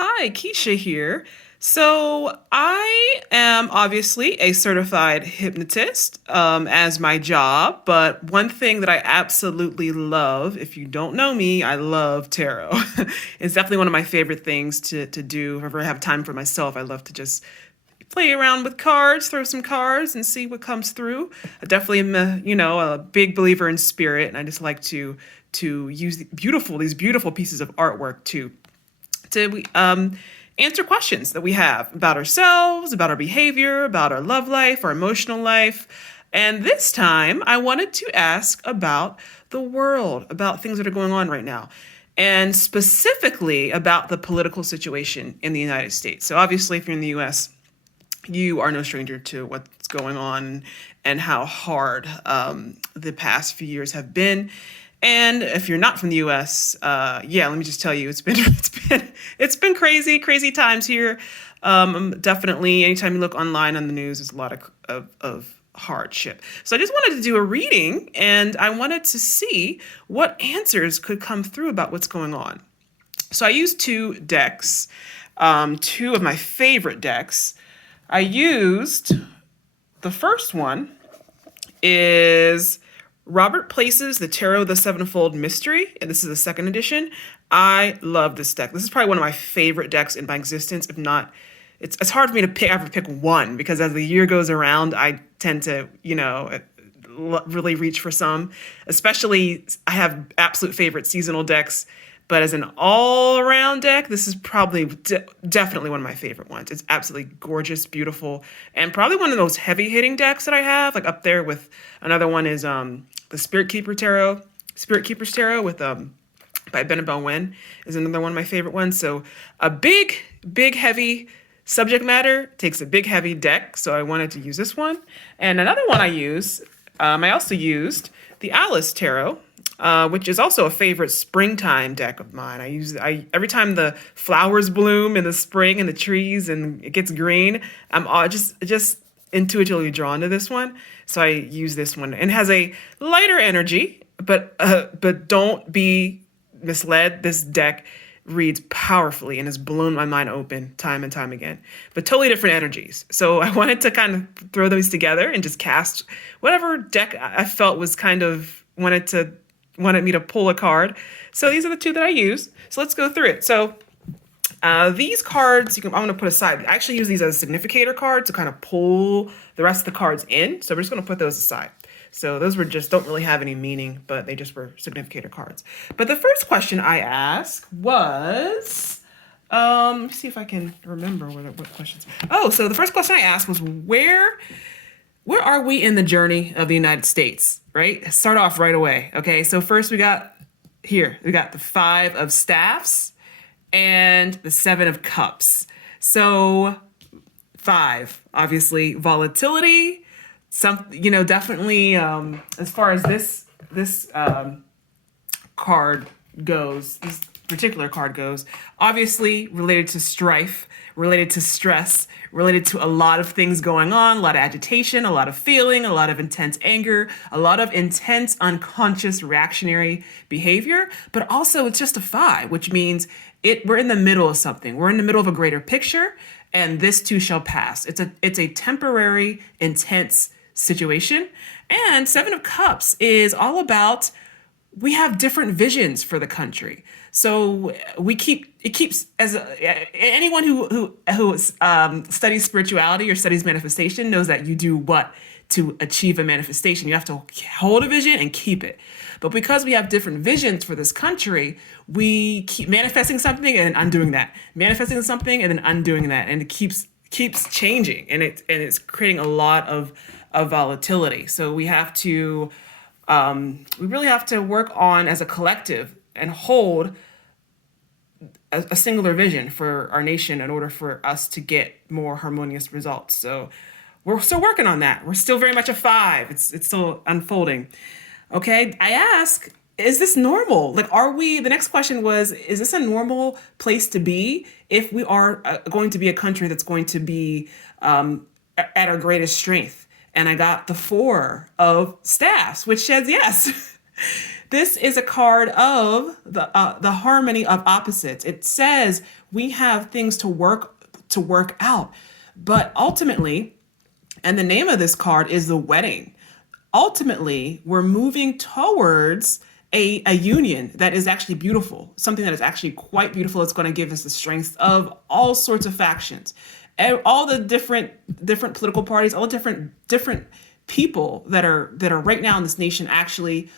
Hi, Keisha here. So, I am obviously a certified hypnotist as my job, but one thing that I absolutely love, if you don't know me, I love tarot. It's definitely one of my favorite things to do. If I ever have time for myself, I love to just play around with cards, throw some cards, and see what comes through. I definitely am, a big believer in spirit, and I just like to use these beautiful pieces of artwork to answer questions that we have about ourselves, about our behavior, about our love life, our emotional life. And this time, I wanted to ask about the world, about things that are going on right now, and specifically about the political situation in the United States. So, obviously, if you're in the US, you are no stranger to what's going on and how hard the past few years have been. And if you're not from the U.S., yeah, let me just tell you, it's been crazy, crazy times here. Definitely, anytime you look online on the news, there's a lot of hardship. So I just wanted to do a reading, and I wanted to see what answers could come through about what's going on. So I used two decks, two of my favorite decks. I used the first one is Robert Place's The Tarot of the Sevenfold Mystery, and this is the second edition. I love this deck. This is probably one of my favorite decks in my existence. If not, it's hard for me to ever pick one because as the year goes around, I tend to really reach for some. Especially, I have absolute favorite seasonal decks, but as an all-around deck, this is probably definitely one of my favorite ones. It's absolutely gorgeous, beautiful, and probably one of those heavy-hitting decks that I have. Like up there with another one is the Spirit Keeper's Tarot with by Benabel Wen is another one of my favorite ones. So a big, big, heavy subject matter takes a big, heavy deck. So I wanted to use this one. And another one I also used the Alice Tarot, which is also a favorite springtime deck of mine. I every time the flowers bloom in the spring and the trees and it gets green, I'm all just intuitively drawn to this one. So I use this one and it has a lighter energy, but don't be misled. This deck reads powerfully and has blown my mind open time and time again, but totally different energies. So I wanted to kind of throw those together and just cast whatever deck I felt was kind of wanted me to pull a card. So these are the two that I use. So let's go through it. So these cards, I'm going to put aside. I actually use these as significator cards to kind of pull the rest of the cards in. So we're just going to put those aside. So those don't really have any meaning, but they just were significator cards. But the first question I asked was, let's see if I can remember what questions. Oh, so the first question I asked was where are we in the journey of the United States, right? Start off right away. Okay, so first we got the Five of Staffs and the Seven of Cups. So five, obviously volatility, definitely as far as this card goes, this particular card goes, obviously related to strife, related to stress, related to a lot of things going on, a lot of agitation, a lot of feeling, a lot of intense anger, a lot of intense unconscious reactionary behavior. But also it's just a five, which means we're in the middle of something. We're in the middle of a greater picture, and this too shall pass. It's a temporary, intense situation. And Seven of Cups is all about we have different visions for the country. So anyone who studies spirituality or studies manifestation knows that you do what to achieve a manifestation. You have to hold a vision and keep it. But because we have different visions for this country, we keep manifesting something and then undoing that, manifesting something and then undoing that, and it keeps changing, and it's creating a lot of volatility. So we really have to work on as a collective and hold a singular vision for our nation in order for us to get more harmonious results. So we're still working on that. We're still very much a five. It's still unfolding. Okay. I ask, is this normal? Like, the next question was, is this a normal place to be if we are going to be a country that's going to be at our greatest strength? And I got the Four of Staffs, which says yes. This is a card of the harmony of opposites. It says we have things to work out, but ultimately, and the name of this card is the wedding. Ultimately, we're moving towards a union that is actually beautiful, something that is actually quite beautiful. It's going to give us the strength of all sorts of factions, all the different political parties, all the different people that are right now in this nation actually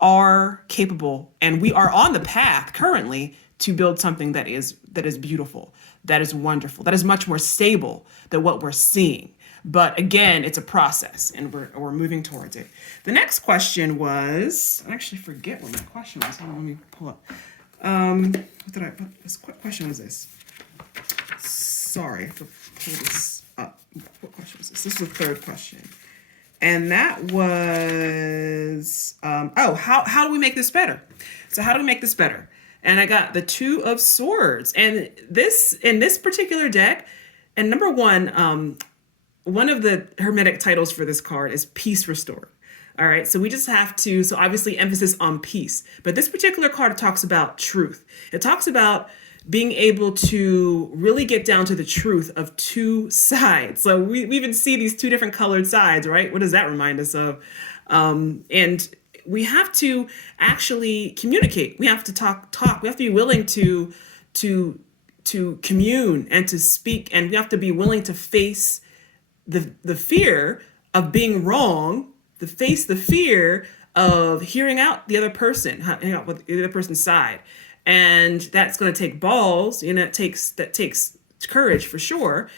are capable, and we are on the path currently to build something that is beautiful, that is wonderful, that is much more stable than what we're seeing. But again, it's a process, and we're moving towards it. The next question was, I actually forget what my question was. Hold on, let me pull up. What question was this? Sorry, I have to pull this up. What question was this? This was the third question. And that was, how do we make this better? So how do we make this better? And I got the Two of Swords. And in this particular deck, and number one of the hermetic titles for this card is Peace Restored. All right, so we just have to, so obviously emphasis on peace. But this particular card talks about truth. It talks about being able to really get down to the truth of two sides. So we even see these two different colored sides, right? What does that remind us of? And we have to actually communicate. We have to talk. We have to be willing to commune and to speak, and we have to be willing to face the fear of being wrong, face the fear of hearing out the other person, hearing out what the other person's side. And that's going to take balls, that takes courage for sure.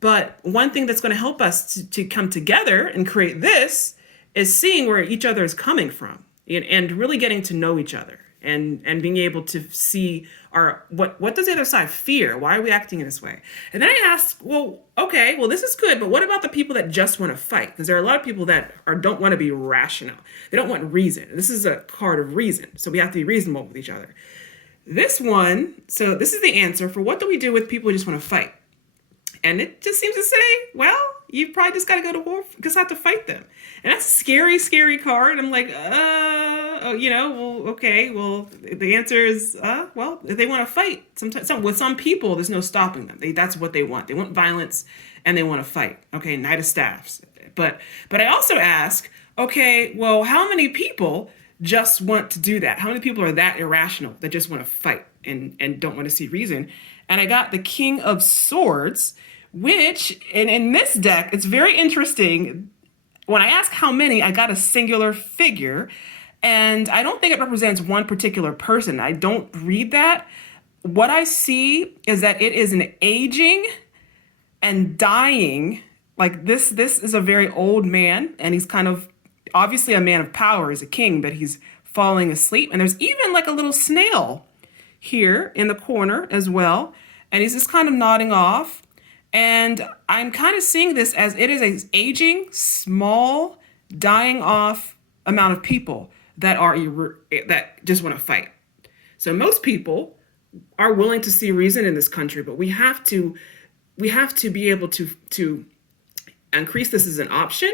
But one thing that's going to help us to come together and create this is seeing where each other is coming from, and really getting to know each other, and being able to see what does the other side fear? Why are we acting in this way? And then I asked, this is good, but what about the people that just want to fight? Because there are a lot of people that don't want to be rational. They don't want reason. This is a card of reason, so we have to be reasonable with each other. This is the answer for what do we do with people who just want to fight? And it just seems to say, well, you probably just got to go to war, just have to fight them. And that's a scary, scary card. I'm like, okay. Well, the answer is, if they want to fight, sometimes with some people, there's no stopping them. That's what they want. They want violence and they want to fight. Okay, Knight of Staffs. But I also ask, okay, well, how many people just want to do that? How many people are that irrational that just want to fight and don't want to see reason? And I got the King of Swords, which, and in this deck, it's very interesting. When I ask how many, I got a singular figure, and I don't think it represents one particular person. I don't read that. What I see is that it is an aging and dying, like this is a very old man, and he's kind of obviously a man of power, he's a king, but he's falling asleep. And there's even like a little snail here in the corner as well. And he's just kind of nodding off. And I'm kind of seeing this as it is an aging, small, dying off amount of people that just want to fight. So most people are willing to see reason in this country, but we have to be able to increase this as an option.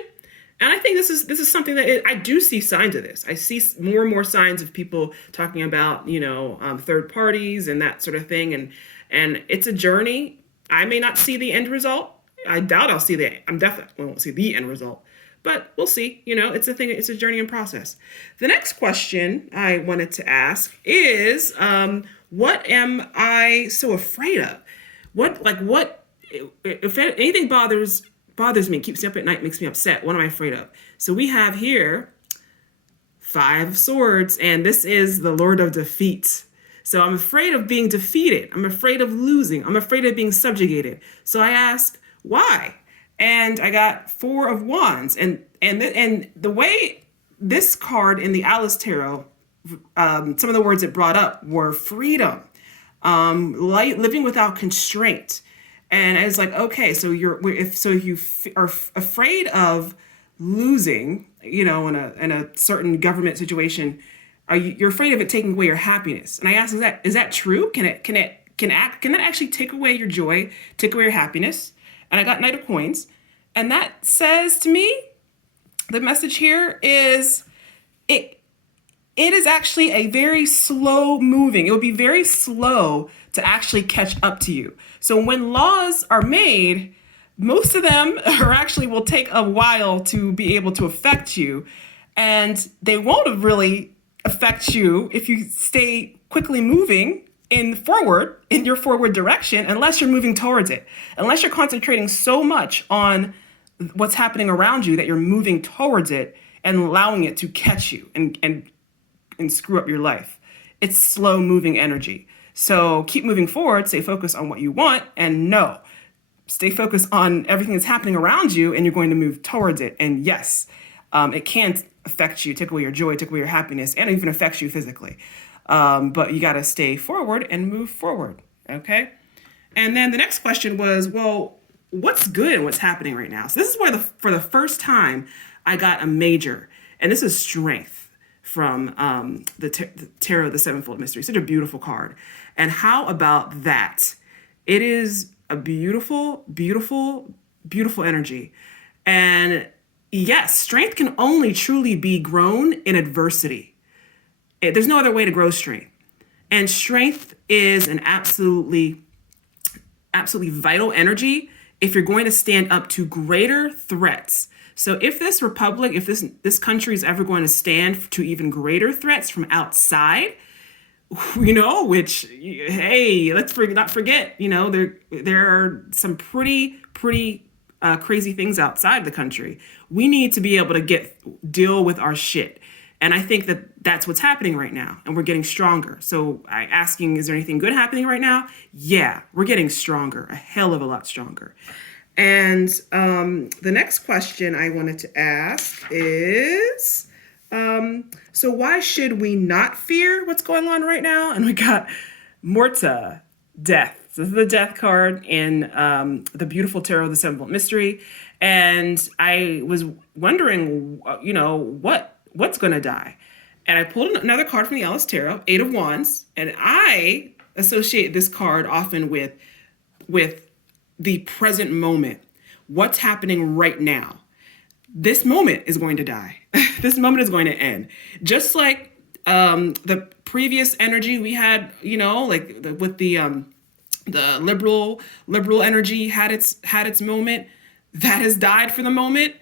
And I think this is something that I do see signs of this. I see more and more signs of people talking about, third parties and that sort of thing. And it's a journey. I may not see the end result. I doubt I'll see I'm definitely won't see the end result, but we'll see. It's a thing. It's a journey and process. The next question I wanted to ask is, what am I so afraid of? If anything bothers me, keeps me up at night, makes me upset, what am I afraid of? So we have here 5 of Swords, and this is the Lord of Defeat. So I'm afraid of being defeated. I'm afraid of losing. I'm afraid of being subjugated. So I ask, why? And I got 4 of Wands. And the way this card in the Alice Tarot, some of the words it brought up were freedom, living without constraint. And it's like, okay, so if you are afraid of losing, in a certain government situation, you're afraid of it taking away your happiness. And I ask, is that true? Can that actually take away your joy, take away your happiness? And I got Knight of Coins, and that says to me, the message here is it is actually a very slow moving. It would be very slow to actually catch up to you. So when laws are made, most of them are actually will take a while to be able to affect you. And they won't really affect you if you stay quickly moving in your forward direction, unless you're moving towards it. Unless you're concentrating so much on what's happening around you that you're moving towards it and allowing it to catch you and screw up your life. It's slow moving energy. So keep moving forward, stay focused on what you want, and no, stay focused on everything that's happening around you, and you're going to move towards it. And yes, it can affect you, take away your joy, take away your happiness, and even affects you physically. But you got to stay forward and move forward. Okay. And then the next question was, well, what's good and what's happening right now? So this is where for the first time I got a major, and this is strength from the Tarot, the Sevenfold Mystery. Such a beautiful card. And how about that? It is a beautiful, beautiful, beautiful energy. And yes, strength can only truly be grown in adversity. There's no other way to grow strength. And strength is an absolutely vital energy if you're going to stand up to greater threats. So if this republic, if this country is ever going to stand to even greater threats from outside, which, hey, let's not forget, there are some pretty crazy things outside the country. We need to be able to deal with our shit. And I think that's what's happening right now. And we're getting stronger. So asking, is there anything good happening right now? Yeah, we're getting stronger, a hell of a lot stronger. And the next question I wanted to ask is, so why should we not fear what's going on right now? And we got Morta, death. So this is the death card in the beautiful Tarot of the Sevenfold Mystery. And I was wondering, what's going to die? And I pulled another card from the Alice Tarot, Eight of Wands. And I associate this card often with the present moment. What's happening right now? This moment is going to die. This moment is going to end. Just like the previous energy we had, with the liberal energy had its moment. That has died for the moment.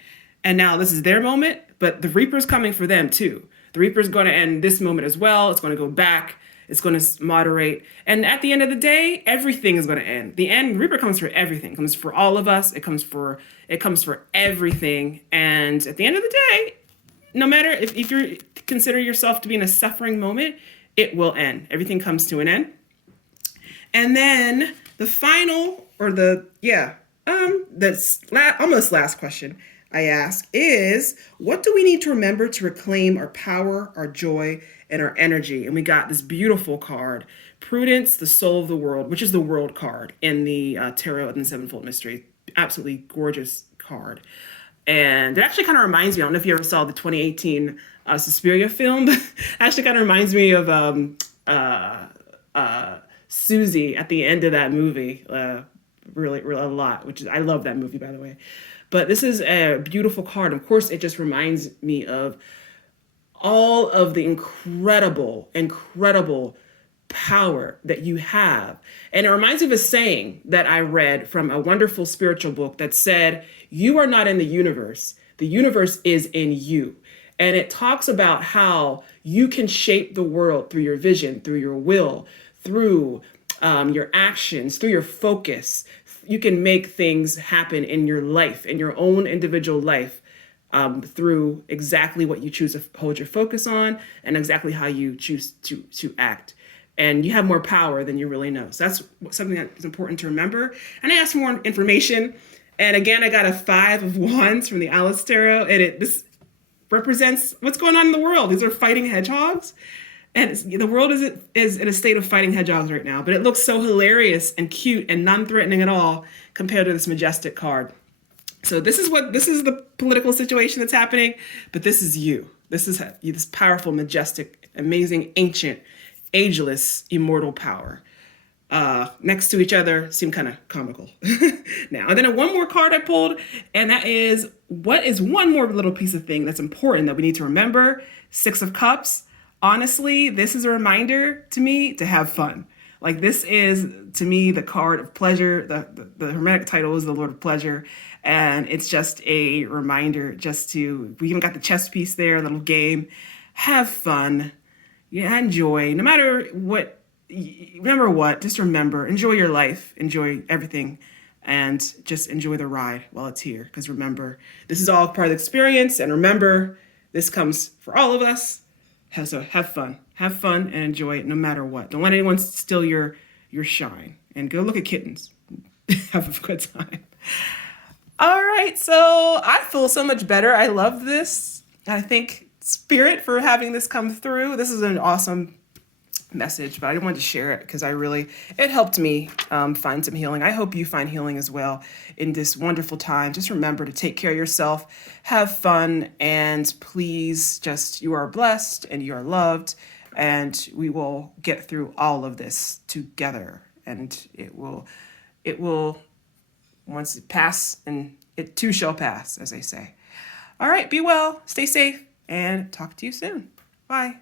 And now this is their moment. But the Reaper's coming for them too. The Reaper's going to end this moment as well. It's going to go back. It's going to moderate. And at the end of the day, everything is going to end. The end, Reaper comes for everything. It comes for all of us. It comes for everything. And at the end of the day, no matter if you consider yourself to be in a suffering moment, it will end. Everything comes to an end. And then the final, almost last question I ask is, what do we need to remember to reclaim our power, our joy, and our energy? And we got this beautiful card, Prudence, the Soul of the World, which is the World card in the Tarot and the Sevenfold Mystery. Absolutely gorgeous card. And it actually kind of reminds me, I don't know if you ever saw the 2018 Suspiria film. It actually kind of reminds me of Susie at the end of that movie. Really a lot, I love that movie, by the way. But this is a beautiful card. Of course, it just reminds me of all of the incredible power that you have. And it reminds me of a saying that I read from a wonderful spiritual book that said, you are not in the universe is in you. And it talks about how you can shape the world through your vision, through your will, through your actions, through your focus. You can make things happen in your life, in your own individual life, through exactly what you choose to hold your focus on and exactly how you choose to act. And you have more power than you really know. So that's something that is important to remember. And I asked for more information. And again, I got a 5 of Wands from the Alice Tarot. And this represents what's going on in the world. These are fighting hedgehogs. And the world is in a state of fighting hedgehogs right now, but it looks so hilarious and cute and non-threatening at all compared to this majestic card. So this is the political situation that's happening, but this is you. This is this powerful, majestic, amazing, ancient, ageless, immortal power. Next to each other seem kind of comical. Now, and then one more card I pulled, and that is, what is one more little piece of thing that's important that we need to remember? 6 of Cups. Honestly, this is a reminder to me to have fun. Like this is to me the card of pleasure. The hermetic title is the Lord of Pleasure, and it's just a reminder just to we even got the chess piece there, a little game. Have fun. Yeah, enjoy. No matter what, remember what, just remember, enjoy your life, enjoy everything, and just enjoy the ride while it's here. Because remember, this is all part of the experience, and remember, this comes for all of us. So have fun, and enjoy it no matter what. Don't let anyone steal your shine. And go look at kittens. Have a good time. All right, so I feel so much better. I love this. I thank Spirit for having this come through. This is an awesome message, but I wanted to share it because it helped me find some healing. I hope you find healing as well in this wonderful time. Just remember to take care of yourself, have fun, and please you are blessed and you are loved, and we will get through all of this together. And it will, once it pass, and it too shall pass, as they say. All right, be well, stay safe, and talk to you soon. Bye.